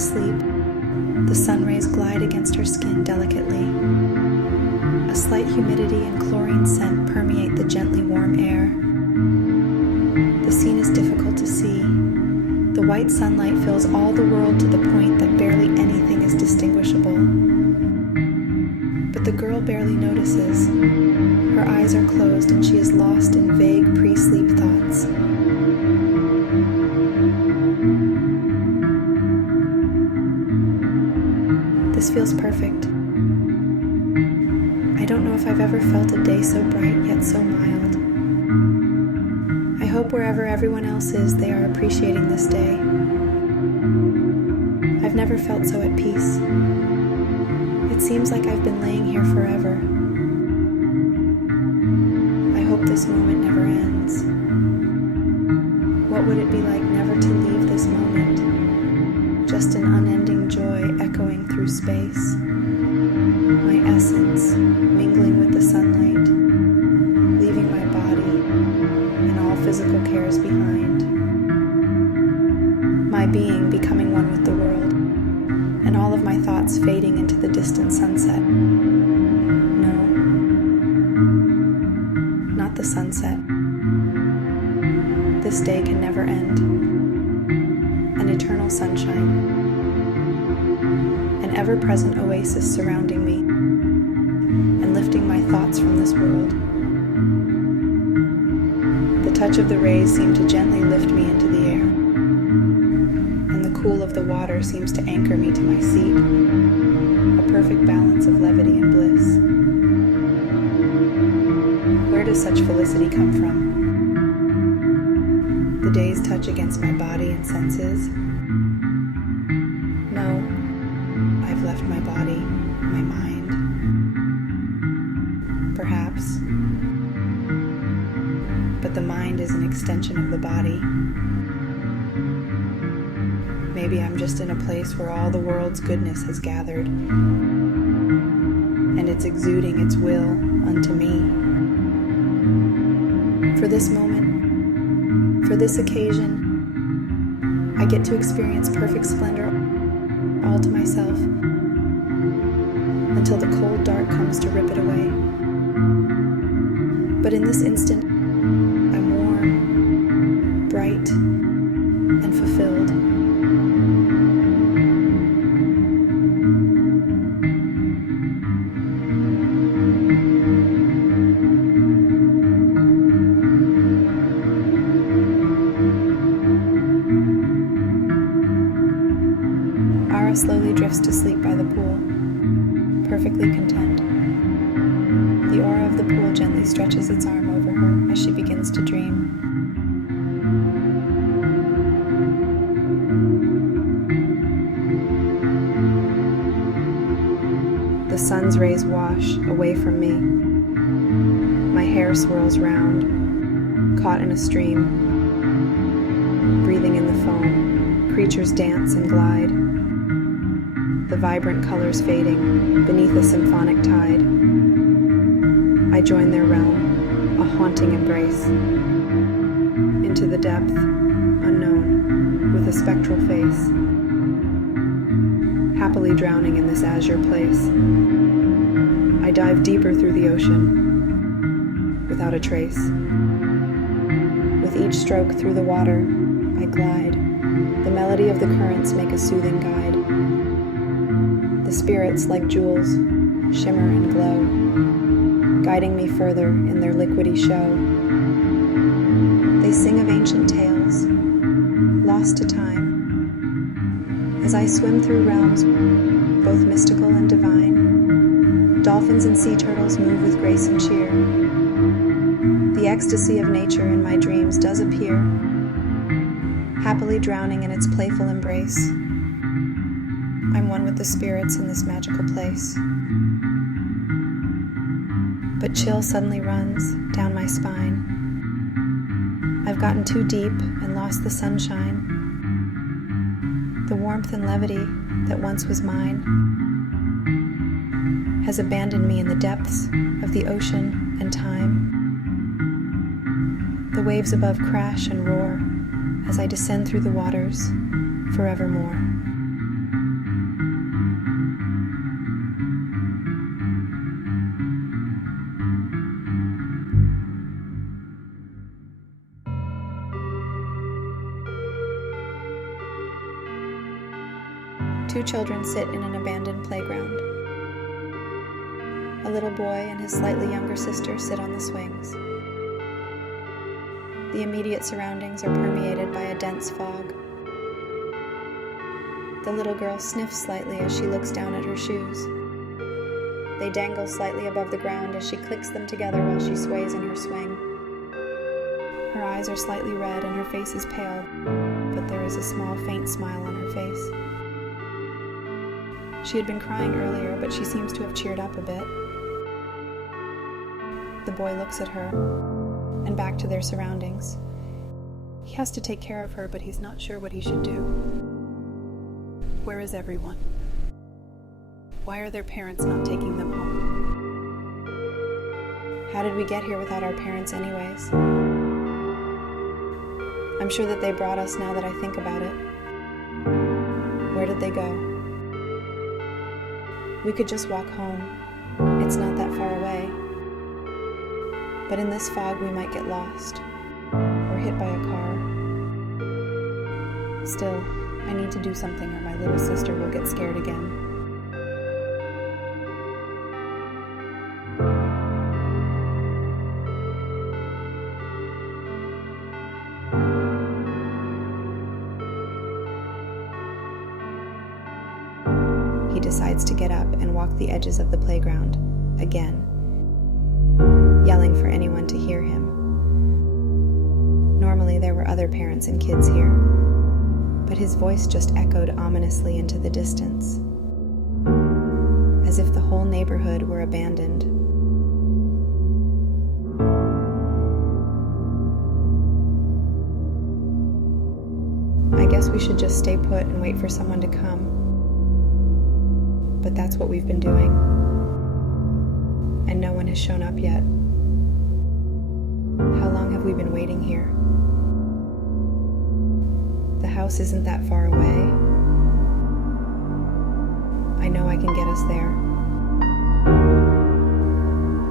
asleep, the sun rays glide against her skin delicately. A slight humidity and chlorine scent permeate the gently warm air. The scene is difficult to see. The white sunlight fills all the world to the point that barely anything is distinguishable. But the girl barely notices. Her eyes are closed and she is lost in vague pre-sleep thoughts. This feels perfect. I don't know if I've ever felt a day so bright yet so mild. I hope wherever everyone else is, they are appreciating this day. I've never felt so at peace. It seems like I've been laying here forever. I hope this moment never ends. What would it be like never to leave this moment? Just an unending joy echoing through space. My essence mingling with the sunlight, leaving my body and all physical cares behind. My being becoming one with the world, and all of my thoughts fading into the distant sunset. No, not the sunset. This day can never end. An eternal sunshine. An ever-present oasis surrounding me and lifting my thoughts from this world. The touch of the rays seems to gently lift me into the air, and the cool of the water seems to anchor me to my seat, a perfect balance of levity and bliss. Where does such felicity come from? The day's touch against my body and senses? No, I've left my body, my mind. Perhaps. But the mind is an extension of the body. Maybe I'm just in a place where all the world's goodness has gathered, and it's exuding its will unto me. For this moment, for this occasion, I get to experience perfect splendor all to myself until the cold dark comes to rip it away. But in this instant, I'm warm, bright, and fulfilled. Slowly drifts to sleep by the pool, perfectly content. The aura of the pool gently stretches its arm over her as she begins to dream. The sun's rays wash away from me. My hair swirls round, caught in a stream. Breathing in the foam, creatures dance and glide. The vibrant colors fading beneath a symphonic tide. I join their realm, a haunting embrace. Into the depth, unknown, with a spectral face. Happily drowning in this azure place. I dive deeper through the ocean, without a trace. With each stroke through the water, I glide. The melody of the currents make a soothing guide. The spirits, like jewels, shimmer and glow, guiding me further in their liquidy show. They sing of ancient tales, lost to time. As I swim through realms, both mystical and divine, dolphins and sea turtles move with grace and cheer. The ecstasy of nature in my dreams does appear, happily drowning in its playful embrace. I'm one with the spirits in this magical place. But chill suddenly runs down my spine. I've gotten too deep and lost the sunshine. The warmth and levity that once was mine has abandoned me in the depths of the ocean and time. The waves above crash and roar as I descend through the waters forevermore. Two children sit in an abandoned playground. A little boy and his slightly younger sister sit on the swings. The immediate surroundings are permeated by a dense fog. The little girl sniffs slightly as she looks down at her shoes. They dangle slightly above the ground as she clicks them together while she sways in her swing. Her eyes are slightly red and her face is pale, but there is a small, faint smile on her face. She had been crying earlier, but she seems to have cheered up a bit. The boy looks at her, and back to their surroundings. He has to take care of her, but he's not sure what he should do. Where is everyone? Why are their parents not taking them home? How did we get here without our parents anyways? I'm sure that they brought us now that I think about it. Where did they go? We could just walk home. It's not that far away. But in this fog, we might get lost or hit by a car. Still, I need to do something or my little sister will get scared again. He decides to get up and walk the edges of the playground, again, yelling for anyone to hear him. Normally there were other parents and kids here, but his voice just echoed ominously into the distance, as if the whole neighborhood were abandoned. I guess we should just stay put and wait for someone to come. But that's what we've been doing, and no one has shown up yet. How long have we been waiting here? The house isn't that far away. I know I can get us there,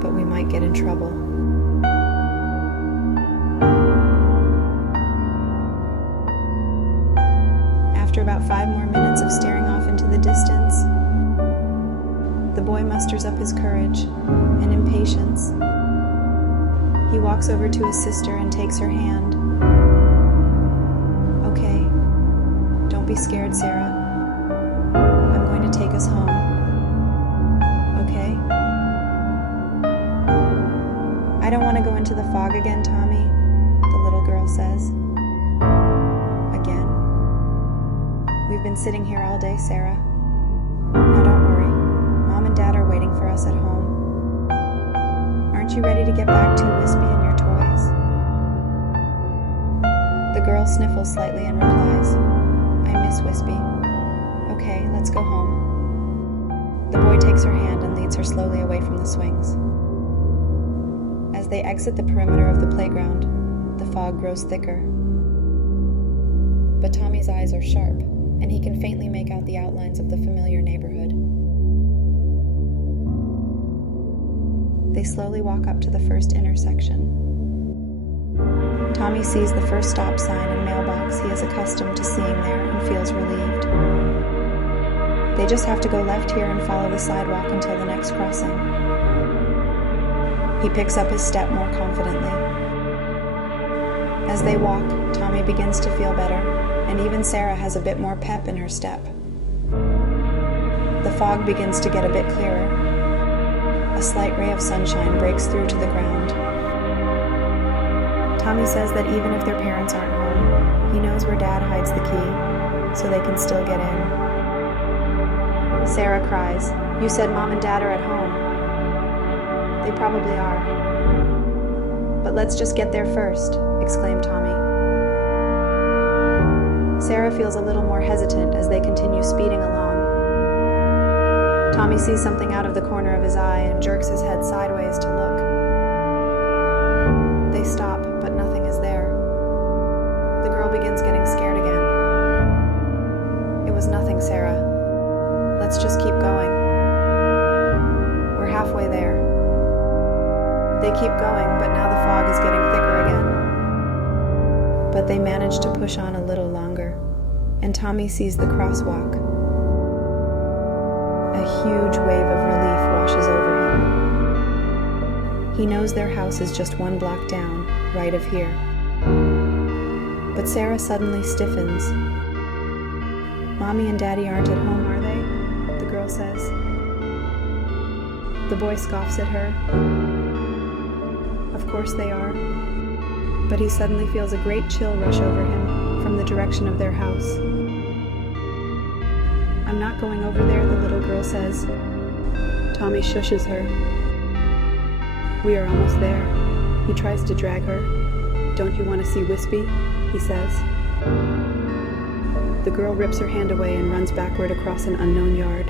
but we might get in trouble. After about 5 more minutes of staring off into the distance, the boy musters up his courage and impatience. He walks over to his sister and takes her hand. Okay, don't be scared, Sarah. I'm going to take us home. Okay? I don't want to go into the fog again, Tommy, the little girl says. Again. We've been sitting here all day, Sarah. Now don't worry. Mom and Dad are waiting for us at home. Aren't you ready to get back to Wispy and your toys? The girl sniffles slightly and replies, I miss Wispy. Okay, let's go home. The boy takes her hand and leads her slowly away from the swings. As they exit the perimeter of the playground, the fog grows thicker. But Tommy's eyes are sharp, and he can faintly make out the outlines of the familiar neighborhood. They slowly walk up to the first intersection. Tommy sees the first stop sign and mailbox he is accustomed to seeing there and feels relieved. They just have to go left here and follow the sidewalk until the next crossing. He picks up his step more confidently. As they walk, Tommy begins to feel better, and even Sarah has a bit more pep in her step. The fog begins to get a bit clearer. A slight ray of sunshine breaks through to the ground. Tommy says that even if their parents aren't home, he knows where Dad hides the key, so they can still get in. Sarah cries, "You said Mom and Dad are at home." They probably are. "But let's just get there first," exclaimed Tommy. Sarah feels a little more hesitant as they continue speeding along. Tommy sees something out of the corner of his eye and jerks his head sideways to look. They stop, but nothing is there. The girl begins getting scared again. "It was nothing, Sarah. Let's just keep going. We're halfway there." They keep going, but now the fog is getting thicker again. But they manage to push on a little longer, and Tommy sees the crosswalk. A huge wave of relief washes over him. He knows their house is just 1 block down, right of here. But Sarah suddenly stiffens. "Mommy and Daddy aren't at home, are they?" the girl says. The boy scoffs at her. Of course they are. But he suddenly feels a great chill rush over him from the direction of their house. "I'm not going over there," the little girl says. Tommy shushes her. "We are almost there." He tries to drag her. "Don't you want to see Wispy?" he says. The girl rips her hand away and runs backward across an unknown yard.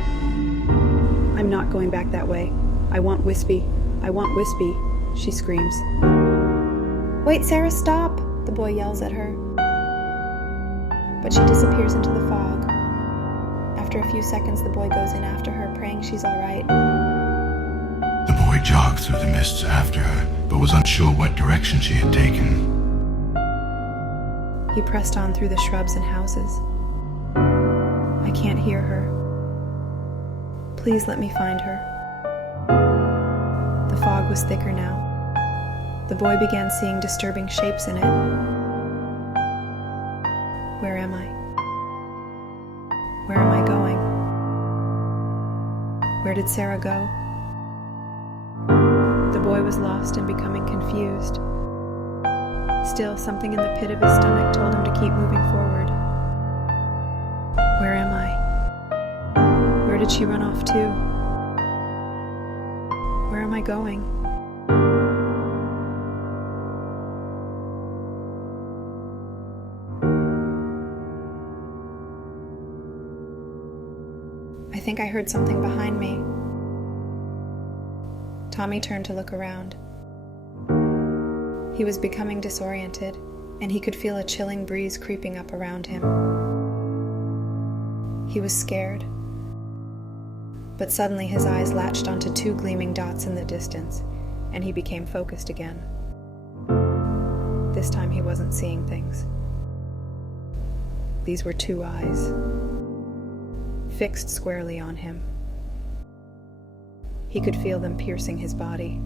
"I'm not going back that way. I want Wispy. I want Wispy," she screams. "Wait, Sarah, stop!" the boy yells at her. But she disappears into the fog. After a few seconds, the boy goes in after her, praying she's all right. The boy jogged through the mists after her, but was unsure what direction she had taken. He pressed on through the shrubs and houses. "I can't hear her. Please let me find her." The fog was thicker now. The boy began seeing disturbing shapes in it. Where am I? Where am I going? Where did Sarah go? The boy was lost and becoming confused. Still, something in the pit of his stomach told him to keep moving forward. Where am I? Where did she run off to? Where am I going? I think I heard something behind me. Tommy turned to look around. He was becoming disoriented, and he could feel a chilling breeze creeping up around him. He was scared, but suddenly his eyes latched onto 2 gleaming dots in the distance, and he became focused again. This time he wasn't seeing things. These were 2 eyes, fixed squarely on him. He could feel them piercing his body.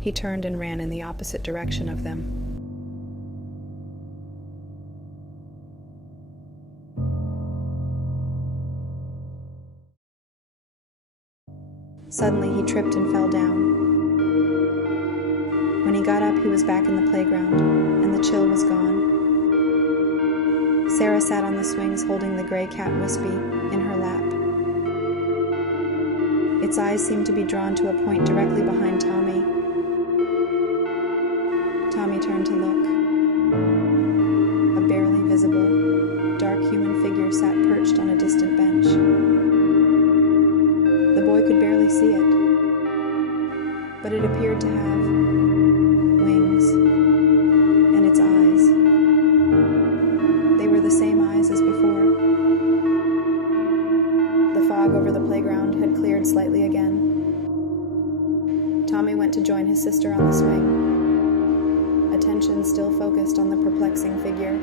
He turned and ran in the opposite direction of them. Suddenly he tripped and fell down. When he got up, he was back in the playground, and the chill was gone. Sarah sat on the swings holding the gray cat Wispy in her lap. Its eyes seemed to be drawn to a point directly behind Tommy. Tommy turned to look. A barely visible, dark human figure sat perched on a distant bench. The boy could barely see it, but it appeared to have wings and its eyes. They were the same eyes as before. The fog over the playground had cleared slightly again. Tommy went to join his sister on the swing, attention still focused on the perplexing figure.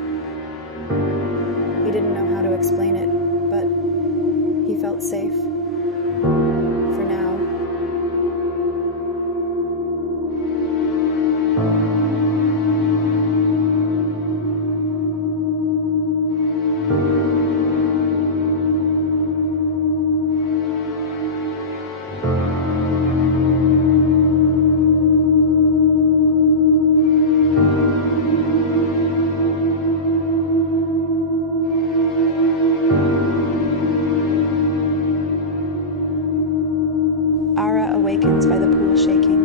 He didn't know how to explain it, but he felt safe. For now. Awakens by the pool shaking,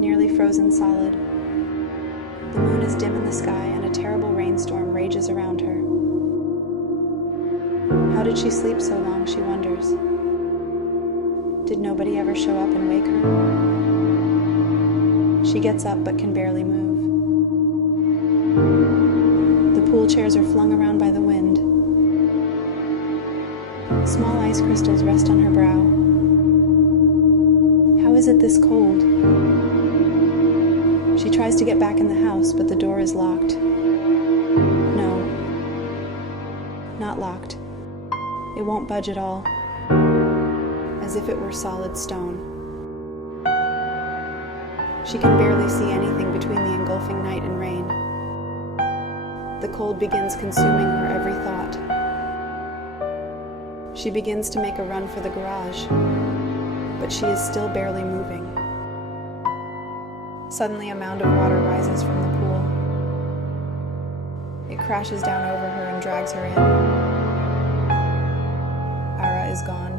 nearly frozen solid. The moon is dim in the sky and a terrible rainstorm rages around her. How did she sleep so long, she wonders. Did nobody ever show up and wake her? She gets up but can barely move. The pool chairs are flung around by the wind. Small ice crystals rest on her brow. How is it this cold? She tries to get back in the house, but the door is locked. No, not locked. It won't budge at all, as if it were solid stone. She can barely see anything between the engulfing night and rain. The cold begins consuming her every thought. She begins to make a run for the garage, but she is still barely moving. Suddenly, a mound of water rises from the pool. It crashes down over her and drags her in. Ara is gone.